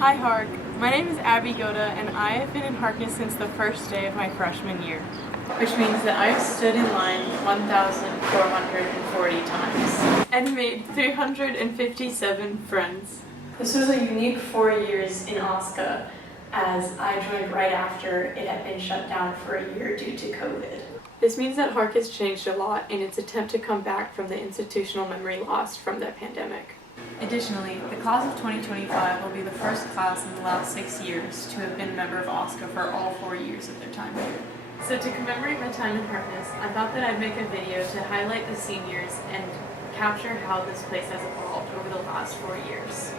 Hi Hark, my name is Abby Goda and I have been in Harkness since the first day of my freshman year, which means that I've stood in line 1,440 times and made 357 friends. This was a unique 4 years in OSCA as I joined right after it had been shut down for a year due to COVID. This means that Hark has changed a lot in its attempt to come back from the institutional memory lost from the pandemic. Additionally, the class of 2025 will be the first class in the last 6 years to have been a member of OSCA for all 4 years of their time here. So to commemorate my time in Harkness, I thought that I'd make a video to highlight the seniors and capture how this place has evolved over the last 4 years.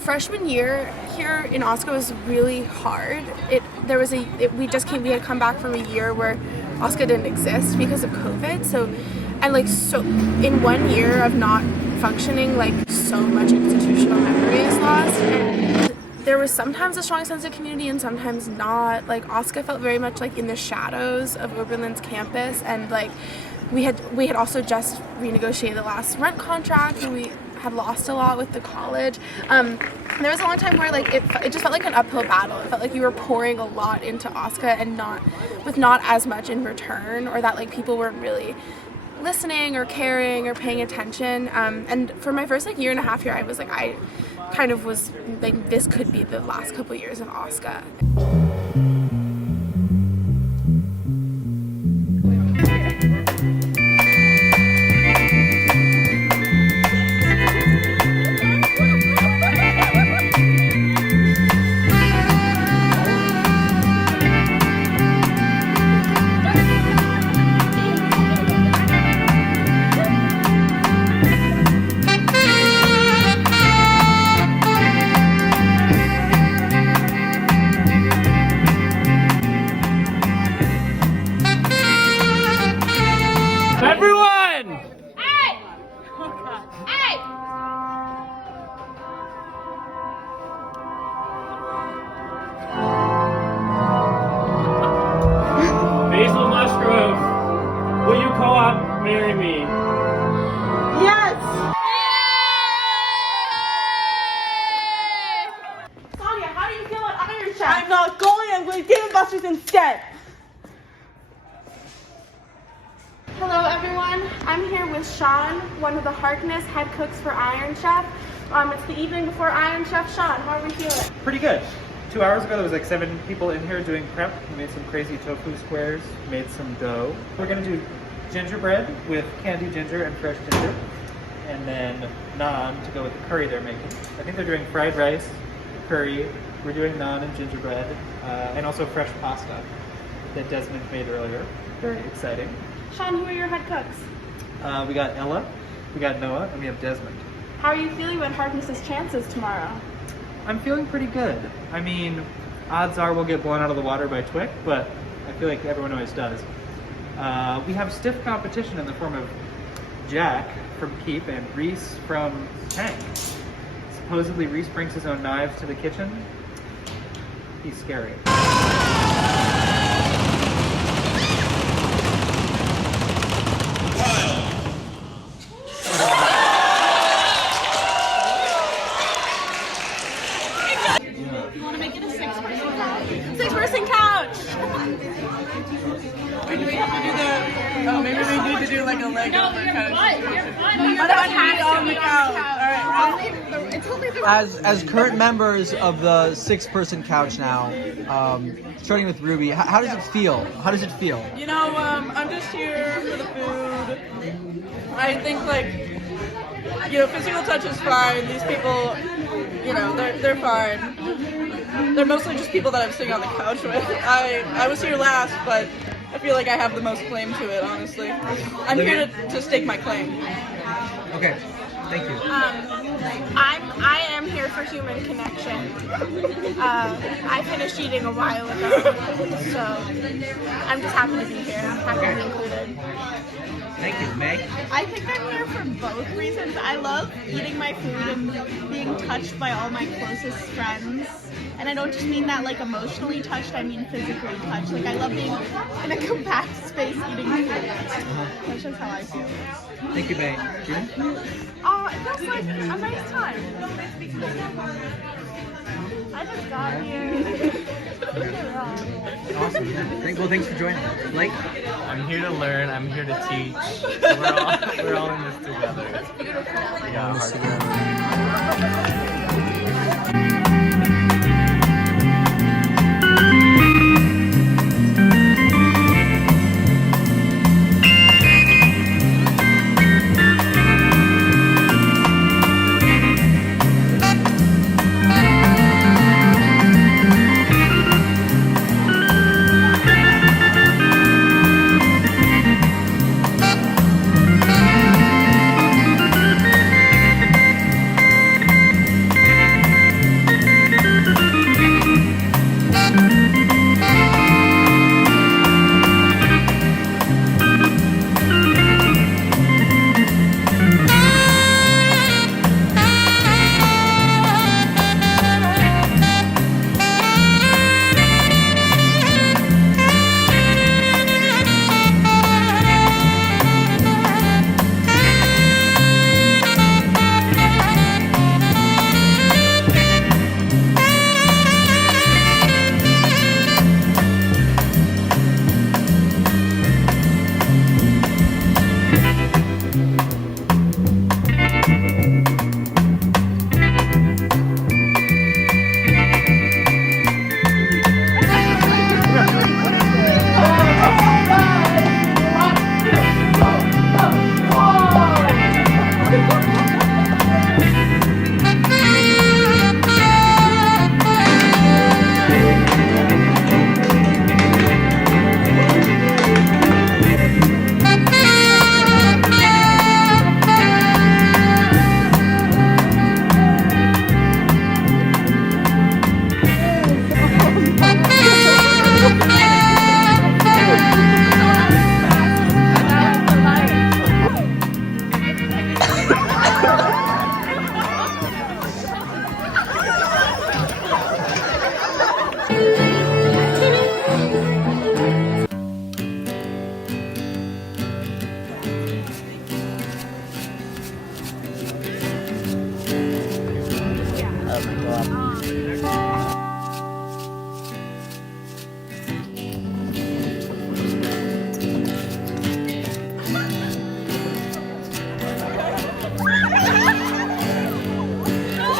Freshman year here in OSCA was really hard. We had come back from a year where OSCA didn't exist because of COVID. So in 1 year of not functioning, so much institutional memory is lost. And there was sometimes a strong sense of community and sometimes not. OSCA felt very much in the shadows of Oberlin's campus, and we had also just renegotiated the last rent contract, and we had lost a lot with the college. There was a long time where it just felt like an uphill battle. It felt like you were pouring a lot into OSCA and not as much in return, or that people weren't really listening or caring or paying attention. And for my first year and a half here, I kind of was this could be the last couple years of OSCA. Everyone! Hey! Hey! Basil Musgrove, will you co-op marry me? Yes! Sonia, how do you feel about Iron Chef? I'm not going, I'm going to Dave & Buster's instead. Hello everyone, I'm here with Sean, one of the Harkness head cooks for Iron Chef. It's the evening before Iron Chef. Sean, how are we feeling? Pretty good. 2 hours ago there was 7 people in here doing prep. We made some crazy tofu squares, made some dough. We're gonna do gingerbread with candy ginger and fresh ginger, and then naan to go with the curry they're making. I think they're doing fried rice, curry, we're doing naan and gingerbread, and also fresh pasta that Desmond made earlier. Very exciting. Sean, who are your head cooks? We got Ella, we got Noah, and we have Desmond. How are you feeling about Harkness's chances tomorrow? I'm feeling pretty good. I mean, odds are we'll get blown out of the water by Twick, but I feel like everyone always does. We have stiff competition in the form of Jack from Keep and Reese from Tank. Supposedly Reese brings his own knives to the kitchen. He's scary. Six-person couch! Or do we have to do maybe we need to do a leg over kind of situation. What about on the couch? Alright. As current members of the 6-person couch now, starting with Ruby, how does it feel? How does it feel? You know, I'm just here for the food. I think physical touch is fine. These people, they're fine. They're mostly just people that I'm sitting on the couch with. I was here last, but I feel like I have the most claim to it, honestly. I'm here to stake my claim. Okay, thank you. I am here for human connection. I finished eating a while ago, so I'm just happy to be here. I'm happy to be included. Thank you, Meg. I think I'm here for both reasons. I love eating my food and being touched by all my closest friends. And I don't just mean that emotionally touched, I mean physically touched. I love being in a compact space eating food. That's just how I feel. Thank you, Meg. June? It feels like a nice time. I just got here. Awesome. Well, thanks for joining us. Blake? I'm here to learn. I'm here to teach. We're all in this together. It's beautiful. Yeah.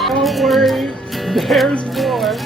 Don't worry, there's more.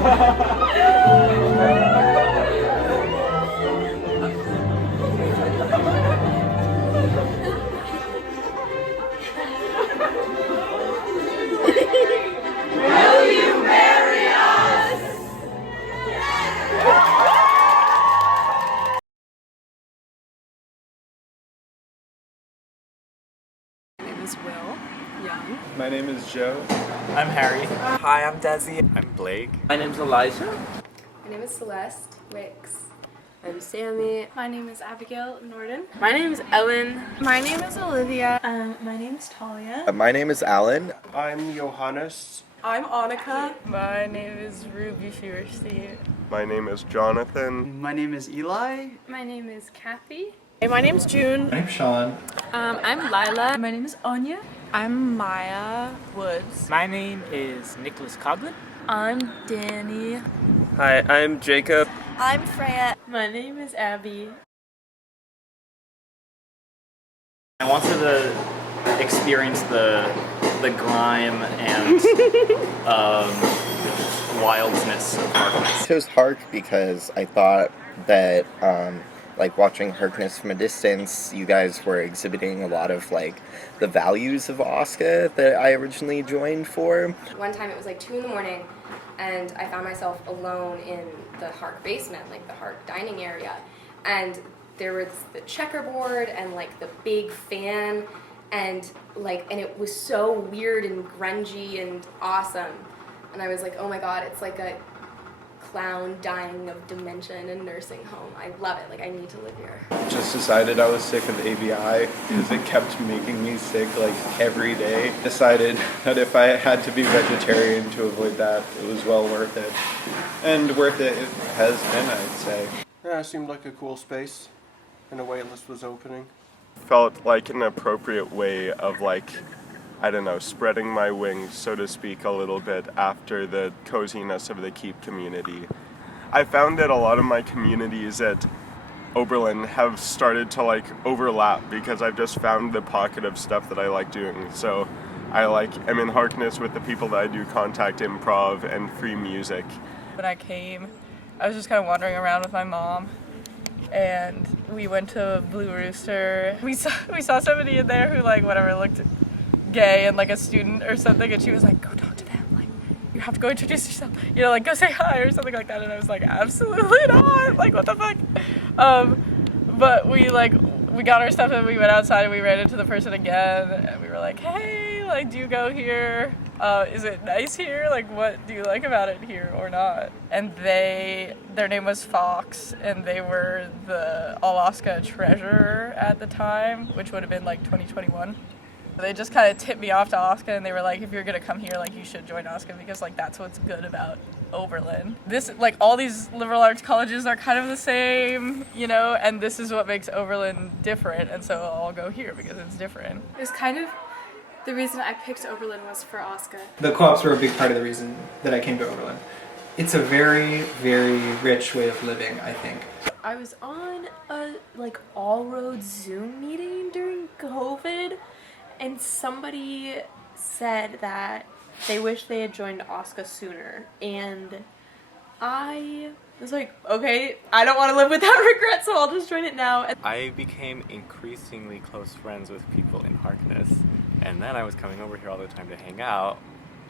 My name is Joe. I'm Harry. Hi, I'm Desi. I'm Blake. My name's Elijah. My name is Celeste Wicks. I'm Sammy. My name is Abigail Norden. My name is Ellen. My name is Olivia. My name is Talia. My name is Alan. I'm Johannes. I'm Annika. My name is Ruby Fierstein. My name is Jonathan. My name is Eli. My name is Kathy. Hey, my name's June. My name's Sean. I'm Lila. My name is Anya. I'm Maya Woods. My name is Nicholas Coughlin. I'm Danny. Hi, I'm Jacob. I'm Freya. My name is Abby. I wanted to experience the grime and wildness of Harkness. I chose Hark because I thought that, like watching Harkness from a distance, you guys were exhibiting a lot of like the values of OSCA that I originally joined for. One time it was like 2 in the morning and I found myself alone in the Hark basement, like the Hark dining area. And there was the checkerboard and like the big fan and it was so weird and grungy and awesome. And I was like, oh my god, it's like a clown dying of dementia in a nursing home. I love it. Like, I need to live here. Just decided I was sick of ABI because it kept making me sick like every day. Decided that if I had to be vegetarian to avoid that, it was well worth it. And worth it has been, I'd say. Yeah, it seemed like a cool space and a waitlist was opening. Felt like an appropriate way of I don't know, spreading my wings, so to speak, a little bit after the coziness of the Keep community. I found that a lot of my communities at Oberlin have started to overlap because I've just found the pocket of stuff that I like doing. So I'm in Harkness with the people that I do contact improv and free music. When I came, I was just kind of wandering around with my mom. And we went to Blue Rooster. We saw somebody in there who looked gay and a student or something, and she was like, go talk to them, you have to go introduce yourself, go say hi or something like that. And I was like, absolutely not, what the fuck. But we got our stuff and we went outside and we ran into the person again and we were like, hey, do you go here? Is it nice here? What do you like about it here or not? And their name was Fox, and they were the OSCA treasurer at the time, which would have been 2021. They just kind of tipped me off to OSCA, and they were like, if you're gonna come here, you should join OSCA because that's what's good about Oberlin. This, all these liberal arts colleges are kind of the same, and this is what makes Oberlin different, and so I'll go here because it's different. It was kind of the reason I picked Oberlin was for OSCA. The co-ops were a big part of the reason that I came to Oberlin. It's a very, very rich way of living, I think. I was on a all roads Zoom meeting during COVID, and somebody said that they wish they had joined OSCA sooner, and I was like, okay, I don't want to live with that regret, so I'll just join it now. I became increasingly close friends with people in Harkness, and then I was coming over here all the time to hang out,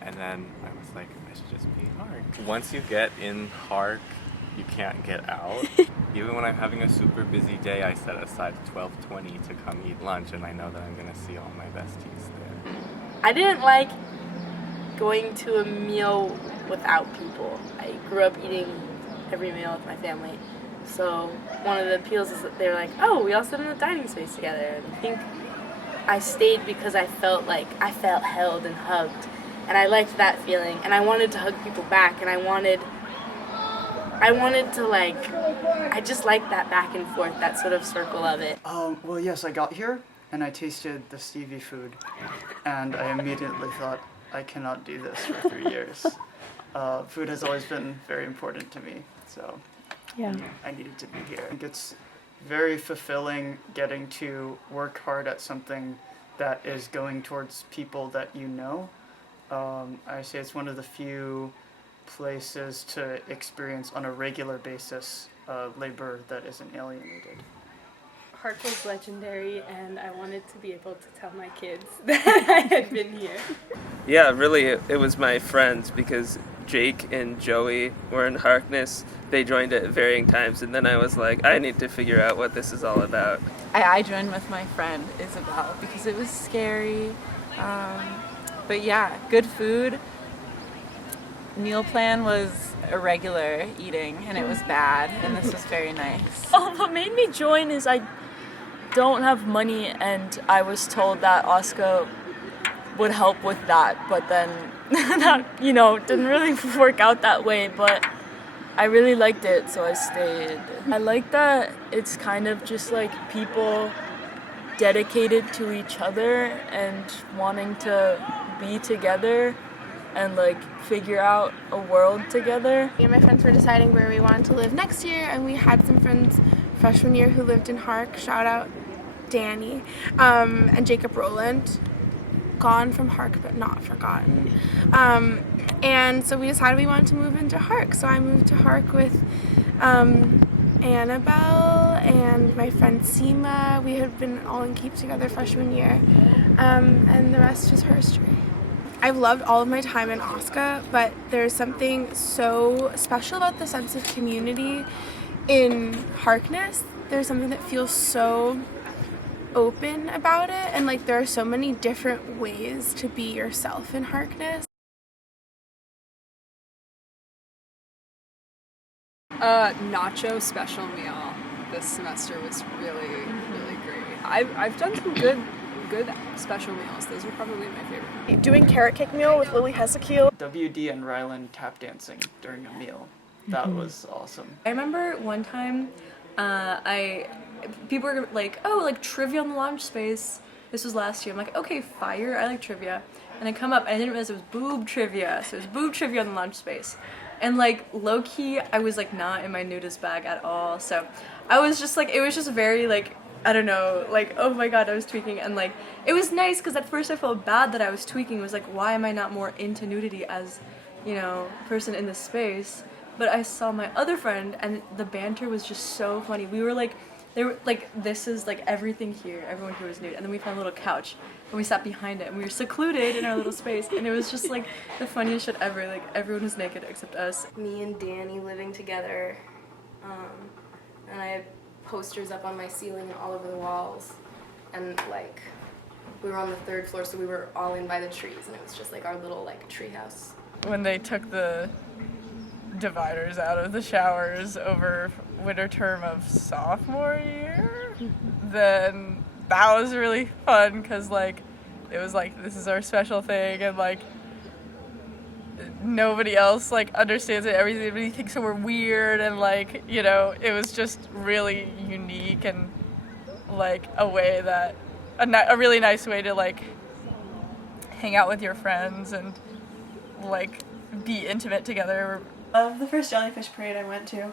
and then I was like, I should just be Hark. Once you get in Hark, you can't get out. Even when I'm having a super busy day, I set aside 12:20 to come eat lunch, and I know that I'm gonna see all my besties there. I didn't like going to a meal without people. I grew up eating every meal with my family. So one of the appeals is that they were like, oh, we all sit in the dining space together. And I think I stayed because I felt held and hugged. And I liked that feeling. And I wanted to hug people back. And I wanted to I just liked that back and forth, that sort of circle of it. Well, yes, I got here and I tasted the Stevie food, and I immediately thought, I cannot do this for 3 years. Food has always been very important to me, so yeah, I needed to be here. I think it's very fulfilling getting to work hard at something that is going towards people that you know. I say it's one of the few places to experience on a regular basis labor that isn't alienated. Hark was legendary, and I wanted to be able to tell my kids that I had been here. Yeah, really, it was my friends, because Jake and Joey were in Harkness. They joined at varying times, and then I was like, I need to figure out what this is all about. I joined with my friend Isabel because it was scary, but yeah, good food. Meal plan was irregular eating, and it was bad, and this was very nice. Oh, what made me join is I don't have money, and I was told that OSCA would help with that, but then that, didn't really work out that way, but I really liked it, so I stayed. I like that it's kind of just like people dedicated to each other and wanting to be together and like figure out a world together. Me and my friends were deciding where we wanted to live next year, and we had some friends freshman year who lived in Hark. Shout out Danny and Jacob Rowland. Gone from Hark but not forgotten. And so we decided we wanted to move into Hark. So I moved to Hark with Annabelle and my friend Seema. We had been all in Keep together freshman year, and the rest is history. I've loved all of my time in OSCA, but there's something so special about the sense of community in Harkness. There's something that feels so open about it, and like there are so many different ways to be yourself in Harkness. Nacho special meal this semester was really great. I've done some good special meals. Those are probably my favorite. Doing carrot cake meal with Lily Hezekiel. WD and Rylan tap dancing during a meal. That was awesome. I remember one time people were like, oh, like trivia on the lounge space. This was last year. I'm like, okay, fire, I like trivia. And I come up and I didn't realize it was boob trivia. So it was boob trivia on the lounge space. And like low key, I was like not in my nudist bag at all. So I was just like, it was just very like, I don't know, like, oh my god, I was tweaking. And like, it was nice because at first I felt bad that I was tweaking. It was like, why am I not more into nudity as, person in this space? But I saw my other friend and the banter was just so funny. We were like, they were like, this is like everything here. Everyone here was nude. And then we found a little couch and we sat behind it and we were secluded in our little space. And it was just like the funniest shit ever. Like everyone was naked except us. Me and Danny living together, and I had posters up on my ceiling and all over the walls. And like, we were on the 3rd floor, so we were all in by the trees, and it was just like our little like tree house. When they took the dividers out of the showers over winter term of sophomore year, then that was really fun because like it was like, this is our special thing, and like nobody else like understands it. Everybody thinks that we're weird, and like it was just really unique and like a way that a really nice way to like hang out with your friends and like be intimate together. The first jellyfish parade I went to.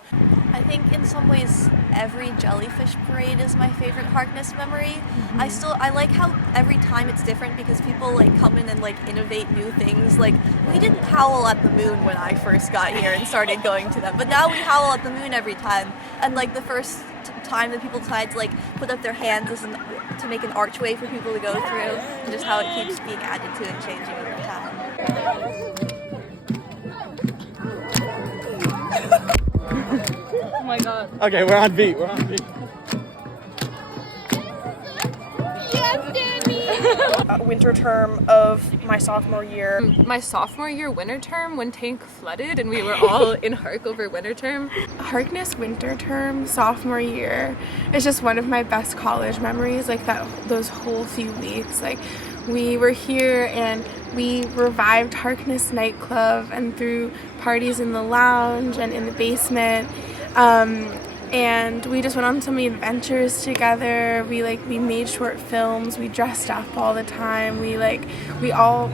I think in some ways every jellyfish parade is my favorite Harkness memory. I like how every time it's different because people like come in and like innovate new things. Like we didn't howl at the moon when I first got here and started going to them, but now we howl at the moon every time. And like the first time that people decide to like put up their hands to make an archway for people to go through, and just how it keeps being added to and changing over time. Oh my god. Okay, we're on beat. Yes, Danny! Winter term of my sophomore year. My sophomore year winter term when Tank flooded and we were all in Hark over winter term. Harkness winter term, sophomore year, is just one of my best college memories. Like those whole few weeks. Like we were here and we revived Harkness nightclub and threw parties in the lounge and in the basement. And we just went on so many adventures together. We made short films. We dressed up all the time. We would all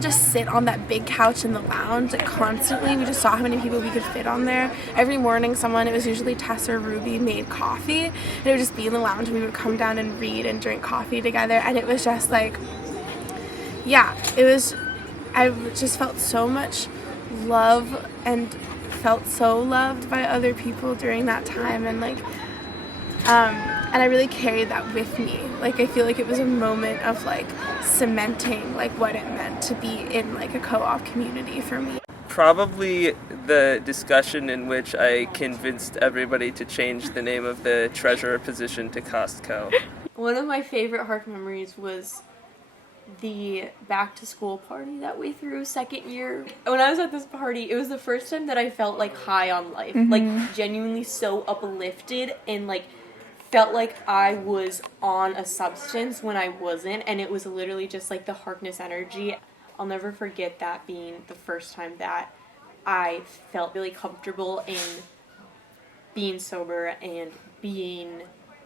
just sit on that big couch in the lounge like constantly. We just saw how many people we could fit on there. Every morning it was usually Tess or Ruby, made coffee, and it would just be in the lounge, and we would come down and read and drink coffee together. And it was just like, I just felt so much love and felt so loved by other people during that time, and like and I really carried that with me. Like I feel like it was a moment of like cementing like what it meant to be in like a co-op community for me. Probably the discussion in which I convinced everybody to change the name of the treasurer position to Costco. One of my favorite Hark memories was the back to school party that we threw second year. When I was at this party, it was the first time that I felt like high on life, like genuinely so uplifted, and like felt like I was on a substance when I wasn't, and it was literally just like the Harkness energy. I'll never forget that being the first time that I felt really comfortable in being sober and being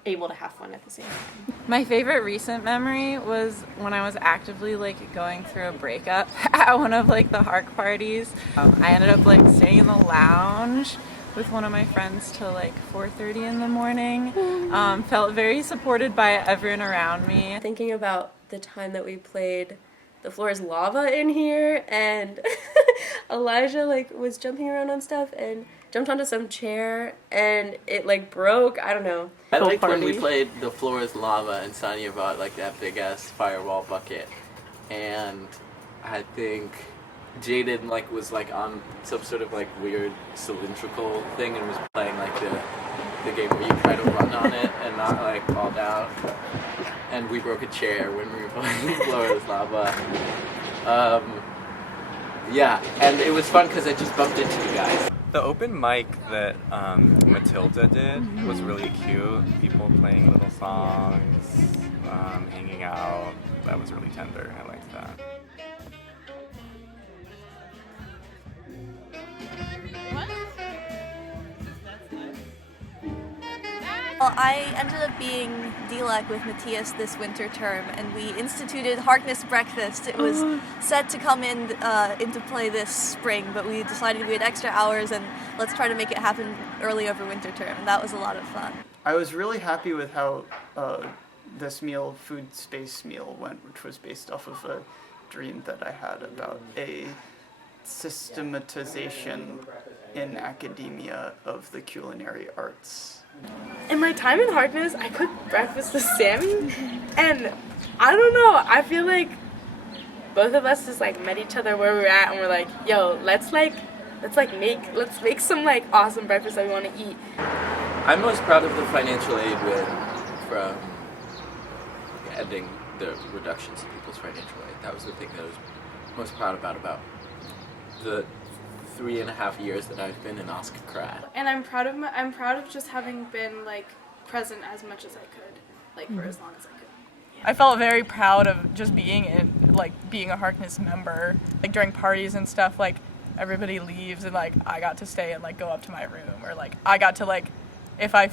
able to have fun at the same time. My favorite recent memory was when I was actively like going through a breakup at one of like the Hark parties. I ended up like staying in the lounge with one of my friends till like 4:30 in the morning. Felt very supported by everyone around me. Thinking about the time that we played The Floor is Lava in here, and Elijah like was jumping around on stuff and jumped onto some chair and it like broke. I don't know. I liked when we played The Floor is Lava and Sonya bought like that big ass firewall bucket, and I think Jaden like was like on some sort of like weird cylindrical thing and was playing like the game where you try to run on it and not like fall down. And we broke a chair when we were playing Floor is Lava. Yeah, and it was fun because I just bumped into you guys. The open mic that Matilda did was really cute. People playing little songs, hanging out. That was really tender. I liked that. Well, I ended up being DLAC with Matthias this winter term, and we instituted Harkness Breakfast. It was set to come into play this spring, but we decided we had extra hours and let's try to make it happen early over winter term. And that was a lot of fun. I was really happy with how this meal, food space meal, went, which was based off of a dream that I had about a systematization in academia of the culinary arts. In my time in Harkness, I cooked breakfast with Sammy, and I don't know, I feel like both of us just like met each other where we were at, and we're like, yo, let's make some like awesome breakfast that we want to eat. I'm most proud of the financial aid win from ending the reductions in people's financial aid. That was the thing that I was most proud about the 3.5 years that I've been in OSCA Crat. And I'm proud of just having been like present as much as I could, like for as long as I could. I felt very proud of just being a Harkness member. Like during parties and stuff, like everybody leaves and like I got to stay and like go up to my room, or like I got to like, if I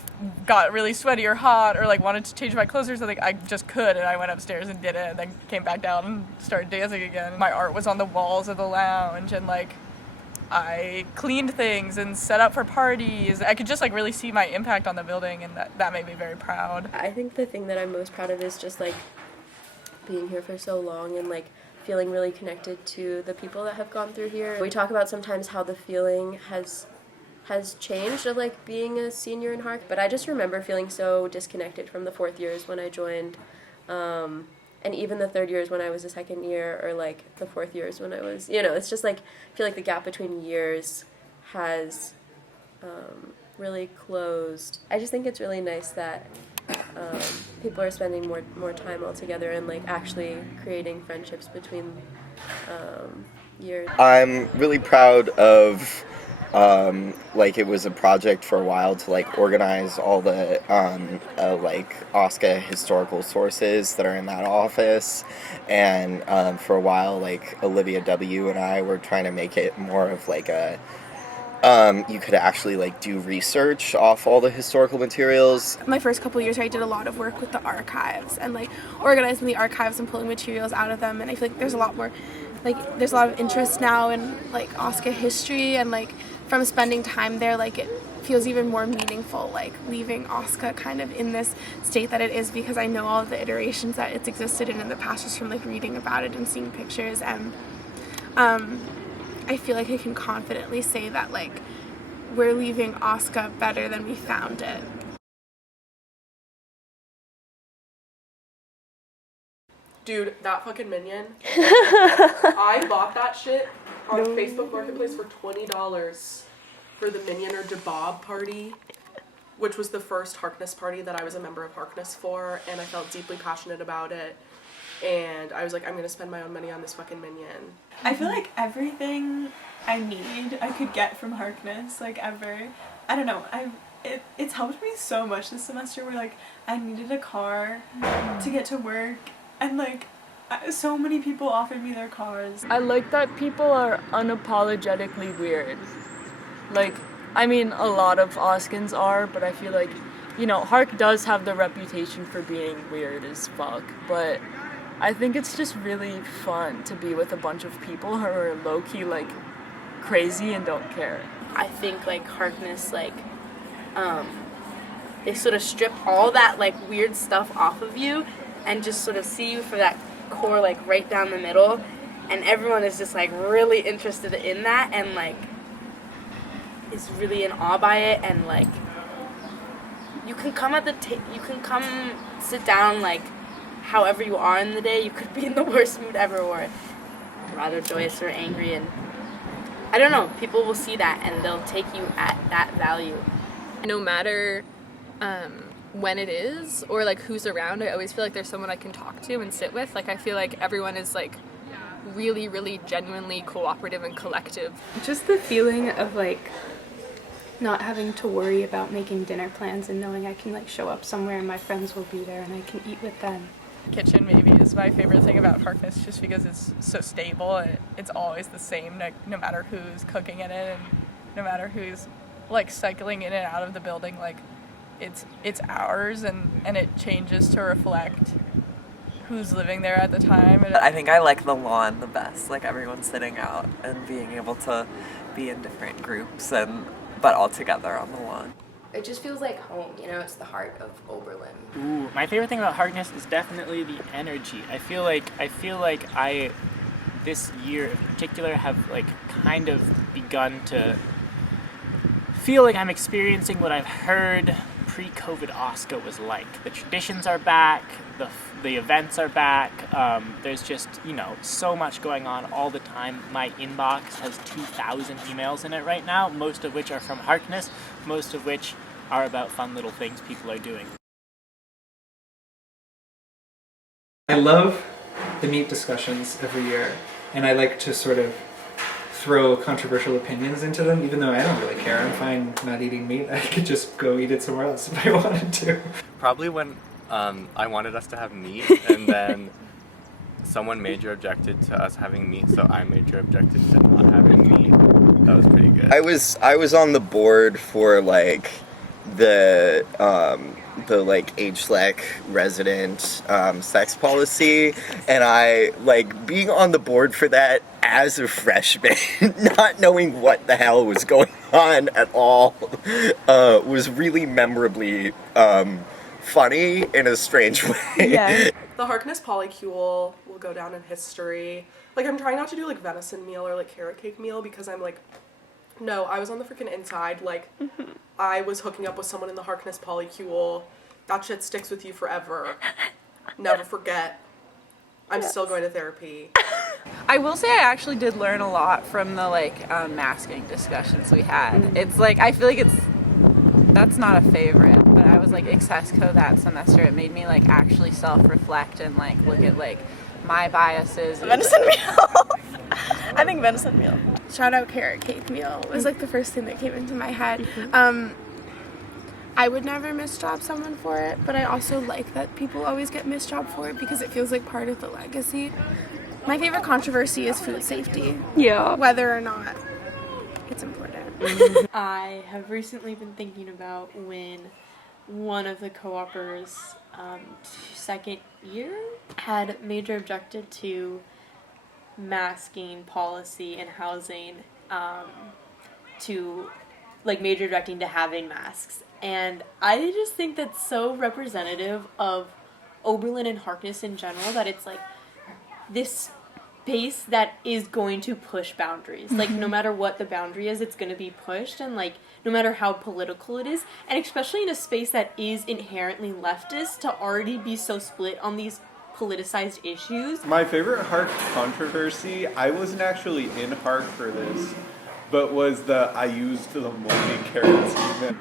got really sweaty or hot or like wanted to change my clothes or something, I just could, and I went upstairs and did it, and then came back down and started dancing again. My art was on the walls of the lounge, and like I cleaned things and set up for parties. I could just like really see my impact on the building, and that made me very proud. I think the thing that I'm most proud of is just like being here for so long and like feeling really connected to the people that have gone through here. We talk about sometimes how the feeling has changed of like being a senior in Hark, but I just remember feeling so disconnected from the fourth years when I joined, and even the third years when I was a second year, or like the fourth years when I was, it's just like, I feel like the gap between years has really closed. I just think it's really nice that people are spending more time all together and like actually creating friendships between years. I'm really proud of like it was a project for a while to like organize all the like OSCA historical sources that are in that office, and for a while like Olivia W. and I were trying to make it more of like a you could actually like do research off all the historical materials. My first couple years I did a lot of work with the archives and like organizing the archives and pulling materials out of them, and I feel like there's a lot more there's a lot of interest now in like OSCA history, and like from spending time there, like it feels even more meaningful, like leaving OSCA kind of in this state that it is, because I know all of the iterations that it's existed in the past just from like reading about it and seeing pictures, and I feel like I can confidently say that, like, we're leaving OSCA better than we found it. Dude, that fucking Minion. I bought that shit on Facebook Marketplace for $20 for the Minion or Jabab party, which was the first Harkness party that I was a member of Harkness for, and I felt deeply passionate about it. And I was like, I'm gonna spend my own money on this fucking Minion. I feel like everything I need I could get from Harkness, like, ever. I don't know, it's helped me so much this semester where, like, I needed a car to get to work, and, like, so many people offered me their cars. I like that people are unapologetically weird. Like, I mean, a lot of Oskans are, but I feel like, you know, Hark does have the reputation for being weird as fuck, but I think it's just really fun to be with a bunch of people who are low-key, like, crazy and don't care. I think, like, Harkness, like, they sort of strip all that, like, weird stuff off of you and just sort of see you for that core, like, right down the middle, and everyone is just, like, really interested in that and, like, is really in awe by it, and, like, you can come you can come sit down, like, however you are in the day. You could be in the worst mood ever or rather joyous or angry, and I don't know, people will see that and they'll take you at that value. No matter when it is or like who's around, I always feel like there's someone I can talk to and sit with. Like I feel like everyone is like really, really genuinely cooperative and collective. Just the feeling of like not having to worry about making dinner plans and knowing I can like show up somewhere and my friends will be there and I can eat with them. Kitchen maybe is my favorite thing about Harkness, just because it's so stable and it's always the same, no matter who's cooking in it and no matter who's like cycling in and out of the building. Like it's ours, and it changes to reflect who's living there at the time. I think I like the lawn the best, like everyone sitting out and being able to be in different groups but all together on the lawn. It just feels like home, you know, it's the heart of Oberlin. Ooh, my favorite thing about Harkness is definitely the energy. I feel like I this year in particular have like kind of begun to feel like I'm experiencing what I've heard pre-COVID OSCA was like. The traditions are back, the events are back, there's just, you know, so much going on all the time. My inbox has 2,000 emails in it right now, most of which are from Harkness, most of which are about fun little things people are doing. I love the meat discussions every year, and I like to sort of throw controversial opinions into them, even though I don't really care. I'm fine not eating meat. I could just go eat it somewhere else if I wanted to. Probably when I wanted us to have meat, and then someone major objected to us having meat, so I major objected to not having meat. That was pretty good. I was on the board for like the like HLEC resident sex policy, and I like being on the board for that as a freshman, not knowing what the hell was going on at all, was really memorably funny in a strange way. Yeah. The Harkness polycule will go down in history. Like, I'm trying not to do like venison meal or like carrot cake meal because I'm like, no, I was on the freaking inside. Like, I was hooking up with someone in the Harkness polycule. That shit sticks with you forever. Never forget. I'm still going to therapy. I will say I actually did learn a lot from the like masking discussions we had. It's like, I feel like that's not a favorite, but I was like Accessco that semester. It made me like actually self-reflect and like look at like my biases. Venison meal. I think venison meal. Shout out carrot cake meal was like the first thing that came into my head. I would never misjob someone for it, but I also like that people always get misjobbed for it because it feels like part of the legacy. My favorite controversy is food safety. Yeah. Whether or not it's important. I have recently been thinking about when one of the co-opers, second year, had major objected to masking policy in housing, to like major objecting to having masks. And I just think that's so representative of Oberlin and Harkness in general, that it's like this space that is going to push boundaries. Like, no matter what the boundary is, it's going to be pushed, and like, no matter how political it is, and especially in a space that is inherently leftist, to already be so split on these politicized issues. My favorite Hark controversy, I wasn't actually in Hark for this, but was the I used the moldy carrots movement.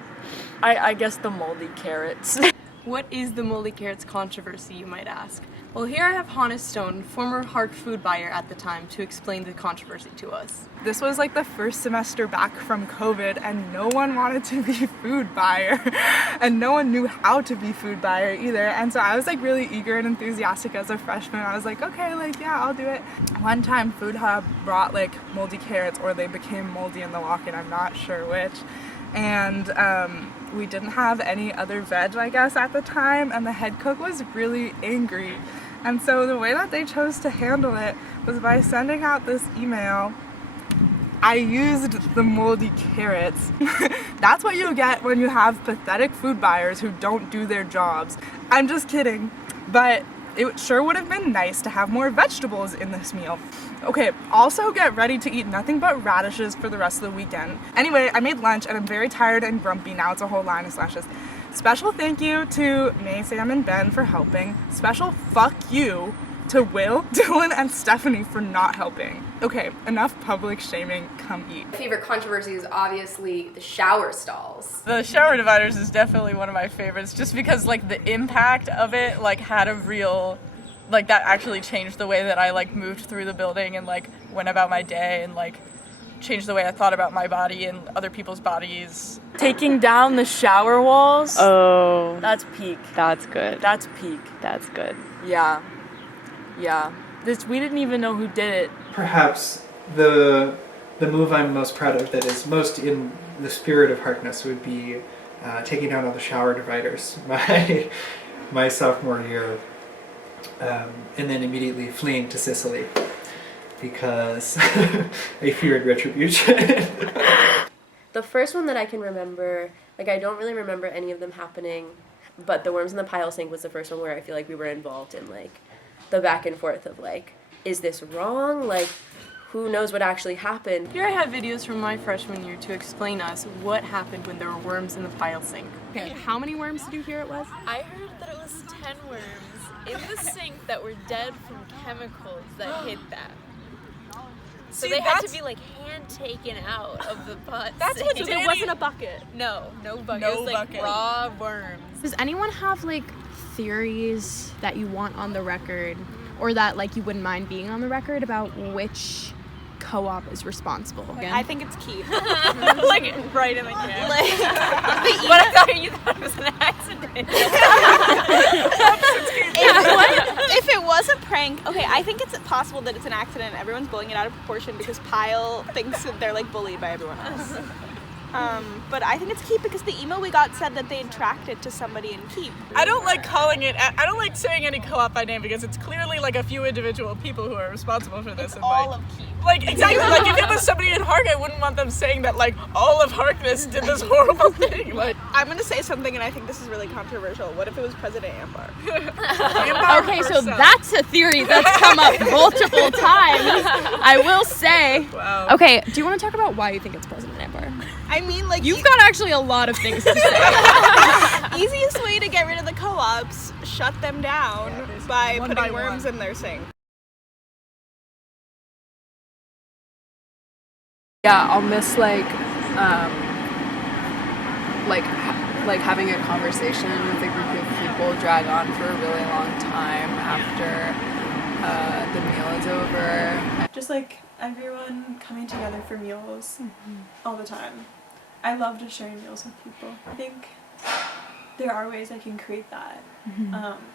I guess the moldy carrots. What is the moldy carrots controversy, you might ask? Well, here I have Hannah Stone, former Hark food buyer at the time, to explain the controversy to us. This was like the first semester back from COVID, and no one wanted to be food buyer, and no one knew how to be food buyer either. And so I was like really eager and enthusiastic as a freshman. I was like, okay, like yeah, I'll do it. One time Food Hub brought like moldy carrots, or they became moldy in the walk-in, I'm not sure which. And we didn't have any other veg, I guess, at the time, and the head cook was really angry. And so the way that they chose to handle it was by sending out this email. I used the moldy carrots. That's what you get when you have pathetic food buyers who don't do their jobs. I'm just kidding, but it sure would have been nice to have more vegetables in this meal. Okay, also get ready to eat nothing but radishes for the rest of the weekend. Anyway, I made lunch and I'm very tired and grumpy. Now it's a whole line of slashes. Special thank you to May, Sam, and Ben for helping. Special fuck you to Will, Dylan, and Stephanie for not helping. Okay, enough public shaming, come eat. My favorite controversy is obviously the shower stalls. The shower dividers is definitely one of my favorites, just because like the impact of it like had a real, like that actually changed the way that I like moved through the building and like went about my day, and like changed the way I thought about my body and other people's bodies. Taking down the shower walls. Oh. That's peak. That's good. That's peak. That's good. Yeah. Yeah. We didn't even know who did it. Perhaps the move I'm most proud of, that is most in the spirit of Harkness, would be taking down all the shower dividers my sophomore year, and then immediately fleeing to Sicily because I feared retribution. The first one that I can remember, like I don't really remember any of them happening, but the worms in the pile sink was the first one where I feel like we were involved in like the back and forth of like, is this wrong? Like, who knows what actually happened? Here I have videos from my freshman year to explain us what happened when there were worms in the pile sink. Okay, how many worms did you hear it was? I heard that it was 10 worms in the sink that were dead from chemicals that hit them. So they had to be like hand taken out of the pot. That's what it wasn't a bucket. No bucket. No it was like bucket. raw worms. Does anyone have like theories that you want on the record, or that like you wouldn't mind being on the record about which co-op is responsible? I think it's Keith. Like right in the can. But I thought you thought it was an accident. If it was a prank, okay, I think it's possible that it's an accident. Everyone's blowing it out of proportion because Pyle thinks that they're like bullied by everyone else. But I think it's Keep because the email we got said that they had tracked it to somebody in Keep. I don't like calling it, I don't like saying any co-op by name because it's clearly like a few individual people who are responsible for this. It's and all like, of Keep. Like, exactly, like if it was somebody in Hark, I wouldn't want them saying that like all of Harkness did this horrible thing. Like, I'm gonna say something, and I think this is really controversial. What if it was President Ambar? Okay, so that's a theory that's come up multiple times, I will say. Wow. Okay, do you want to talk about why you think it's President Ambar? I mean, like You've got actually a lot of things to say. Easiest way to get rid of the co-ops, shut them down by putting worms in their sink. Yeah, I'll miss like having a conversation with a group of people drag on for a really long time after the meal is over. Just like everyone coming together for meals all the time. I love just sharing meals with people. I think there are ways I can create that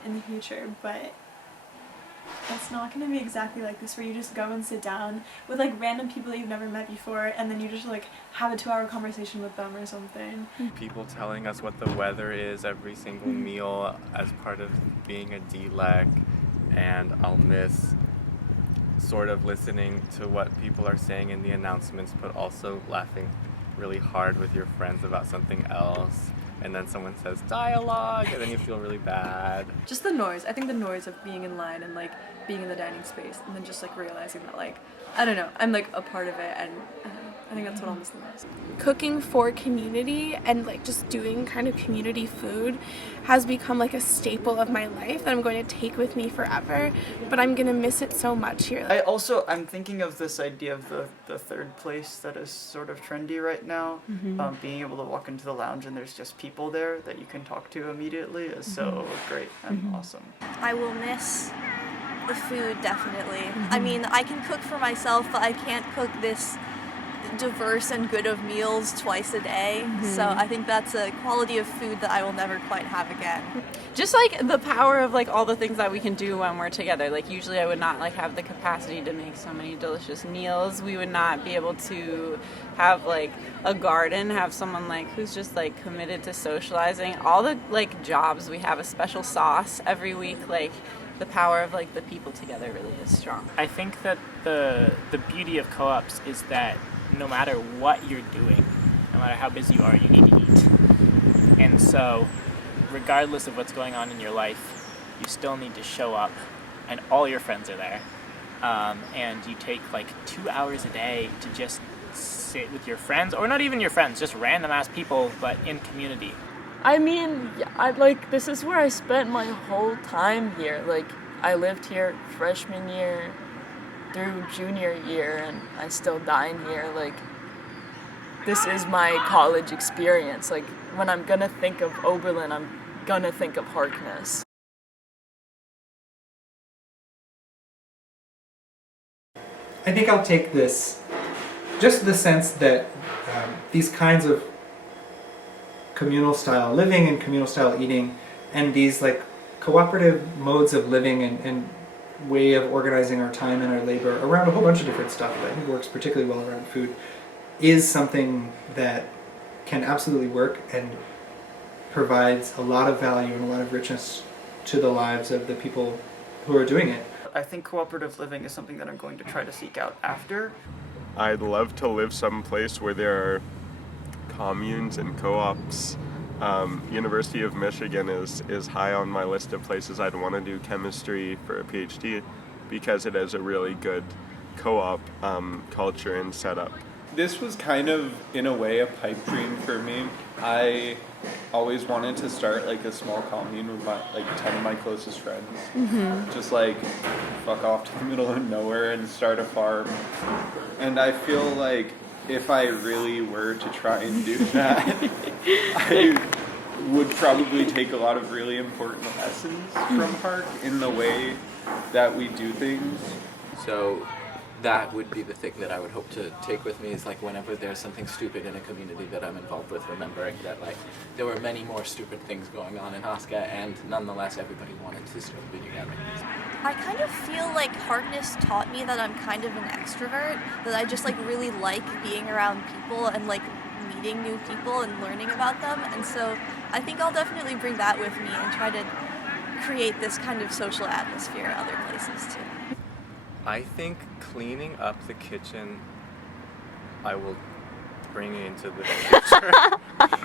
in the future, but it's not going to be exactly like this where you just go and sit down with like random people that you've never met before and then you just like have a 2-hour conversation with them or something. People telling us what the weather is every single meal as part of being a DLEC, and I'll miss sort of listening to what people are saying in the announcements but also laughing really hard with your friends about something else. and then someone says dialogue, and then you feel really bad. Just the noise. I think the noise of being in line and like being in the dining space, and then just like realizing that like, I don't know, I'm like a part of it, and I don't know. I think that's what I'll miss the most. Cooking for community and like just doing kind of community food has become like a staple of my life that I'm going to take with me forever, but I'm gonna miss it so much here. I'm thinking of this idea of the third place that is sort of trendy right now. Being able to walk into the lounge and there's just people there that you can talk to immediately is so great and awesome. I will miss the food, definitely. I mean, I can cook for myself, but I can't cook this diverse and good of meals twice a day. So I think that's a quality of food that I will never quite have again. Just like the power of like all the things that we can do when we're together. Like usually I would not like have the capacity to make so many delicious meals. We would not be able to have like a garden, have someone like who's just like committed to socializing. All the like jobs we have, a special sauce every week, like the power of like the people together really is strong. I think that the beauty of co-ops is that no matter what you're doing, no matter how busy you are, you need to eat. And so, regardless of what's going on in your life, you still need to show up, and all your friends are there. And you take like 2 hours a day to just sit with your friends, or not even your friends, just random ass people, but in community. I mean, this is where I spent my whole time here. Like, I lived here freshman year through junior year, and I still dine here. Like, this is my college experience. Like, when I'm gonna think of Oberlin, I'm gonna think of Harkness. I think I'll take this, just the sense that these kinds of communal style living and communal style eating and these like cooperative modes of living and way of organizing our time and our labor around a whole bunch of different stuff that I think works particularly well around food is something that can absolutely work and provides a lot of value and a lot of richness to the lives of the people who are doing it. I think cooperative living is something that I'm going to try to seek out after. I'd love to live someplace where there are communes and co-ops. University of Michigan is high on my list of places I'd want to do chemistry for a PhD because it has a really good co-op culture and setup. This was kind of, in a way, a pipe dream for me. I always wanted to start like a small commune with 10 of my closest friends. Just like fuck off to the middle of nowhere and start a farm. And I feel like if I really were to try and do that, I would probably take a lot of really important lessons from Hark in the way that we do things. So that would be the thing that I would hope to take with me is like whenever there's something stupid in a community that I'm involved with, remembering that like there were many more stupid things going on in OSCA and nonetheless everybody wanted to still be together. I kind of feel like Harkness taught me that I'm kind of an extrovert, that I just like really like being around people and like meeting new people and learning about them, and so I think I'll definitely bring that with me and try to create this kind of social atmosphere in other places too. I think cleaning up the kitchen, I will bring into the future.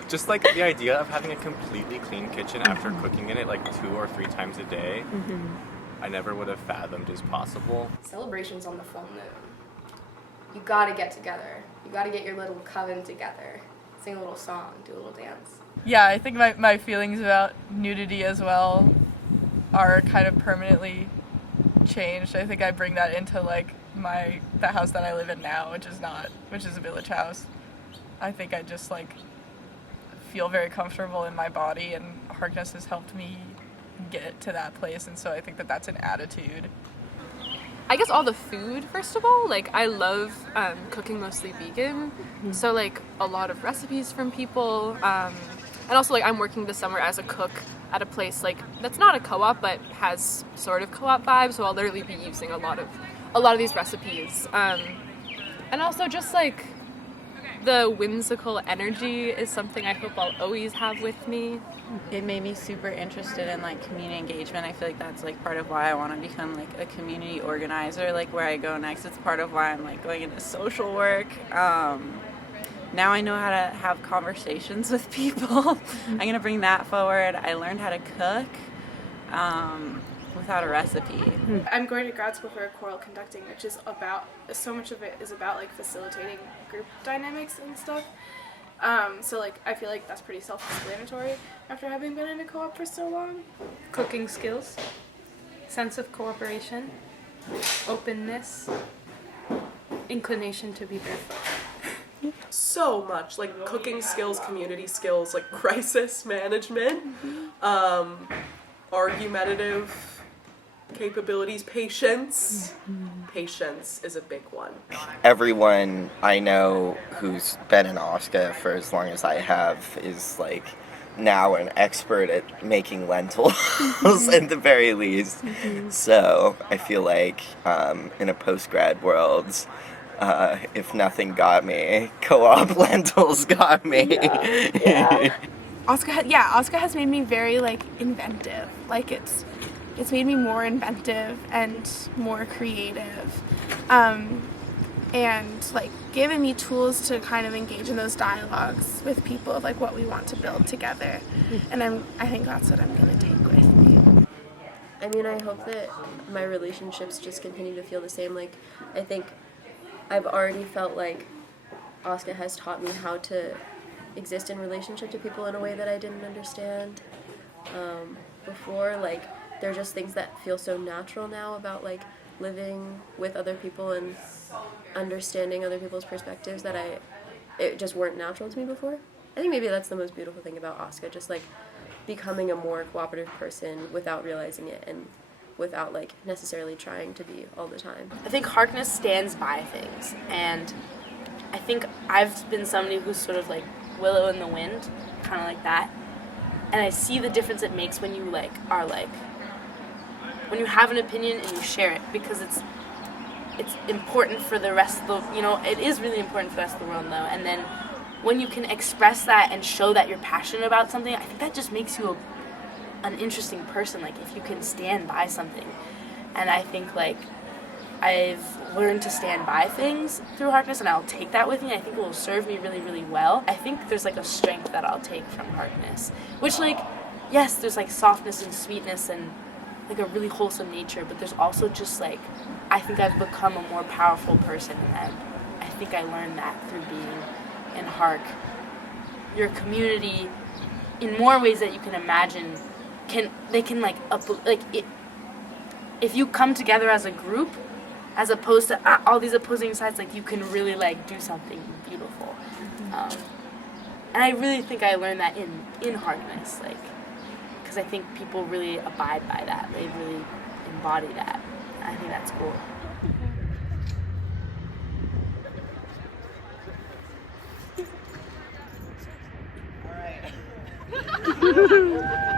Just like the idea of having a completely clean kitchen after cooking in it like 2 or 3 times a day, I never would have fathomed is possible. Celebrations on the full moon. You gotta get together. You gotta get your little coven together. Sing a little song, do a little dance. Yeah, I think my feelings about nudity as well are kind of permanently changed. I think I bring that into like the house that I live in now, which is a village house. I think I just like feel very comfortable in my body, and Harkness has helped me get to that place, and so I think that that's an attitude. I guess all the food, first of all, like I love cooking mostly vegan, so like a lot of recipes from people, and also like I'm working this summer as a cook at a place like that's not a co-op but has sort of co-op vibes, so I'll literally be using a lot of these recipes, and also just like the whimsical energy is something I hope I'll always have with me. It made me super interested in like community engagement. I feel like that's like part of why I want to become like a community organizer, like where I go next. It's part of why I'm like going into social work. now I know how to have conversations with people. I'm going to bring that forward. I learned how to cook without a recipe. I'm going to grad school for choral conducting, which is about, so much of it is about like facilitating group dynamics and stuff. So like I feel like that's pretty self-explanatory after having been in a co-op for so long. Cooking skills, sense of cooperation, openness, inclination to be barefoot. So much, like cooking skills, community skills, like crisis management, argumentative capabilities, patience. Patience is a big one. Everyone I know who's been in OSCA for as long as I have is like now an expert at making lentils at the very least. So I feel like in a post-grad world, if nothing got me, co-op lentils got me. Yeah. OSCA has made me very like inventive. Like it's made me more inventive and more creative, and like given me tools to kind of engage in those dialogues with people of like what we want to build together. And I think that's what I'm gonna take with me. I mean, I hope that my relationships just continue to feel the same. Like, I think I've already felt like OSCA has taught me how to exist in relationship to people in a way that I didn't understand before. Like, there are just things that feel so natural now about like living with other people and understanding other people's perspectives that it just weren't natural to me before. I think maybe that's the most beautiful thing about OSCA, just like becoming a more cooperative person without realizing it and without like necessarily trying to be all the time. I think Harkness stands by things, and I think I've been somebody who's sort of like willow in the wind, kind of like that, and I see the difference it makes when you like are like when you have an opinion and you share it, because it's important for the rest of the, you know, it is really important for the rest of the world though, and then when you can express that and show that you're passionate about something, I think that just makes you an interesting person, like if you can stand by something. And I think like I've learned to stand by things through Harkness, and I'll take that with me. I think it will serve me really, really well. I think there's like a strength that I'll take from Harkness, which like, yes, there's like softness and sweetness and like a really wholesome nature, but there's also just like, I think I've become a more powerful person, and I think I learned that through being in Hark. Your community, in more ways that you can imagine, if you come together as a group, as opposed to all these opposing sides, like you can really like do something beautiful. And I really think I learned that in Harkness, like, because I think people really abide by that. They really embody that. I think that's cool. All right.